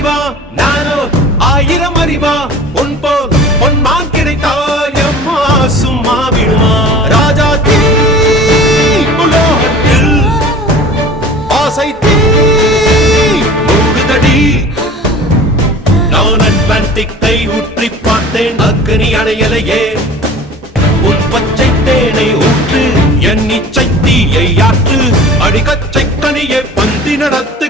அறிவா நானோ 1000 அறிவா உன் போல் பொன்மான் கிடைத்தால் எம்மா சும்மா விடுமா ராஜா தீ உலோகத்தில் ஆசை தீ மூடுதடி நான் அட்லாண்டிக்கை ஊற்றி பார்த்தேன் அக்னி அணையலையே உன் பச்சை தேனை ஊற்று என் இச்சை தீயை ஆற்று அடிக்கச்சை கனியை பந்தி நடத்து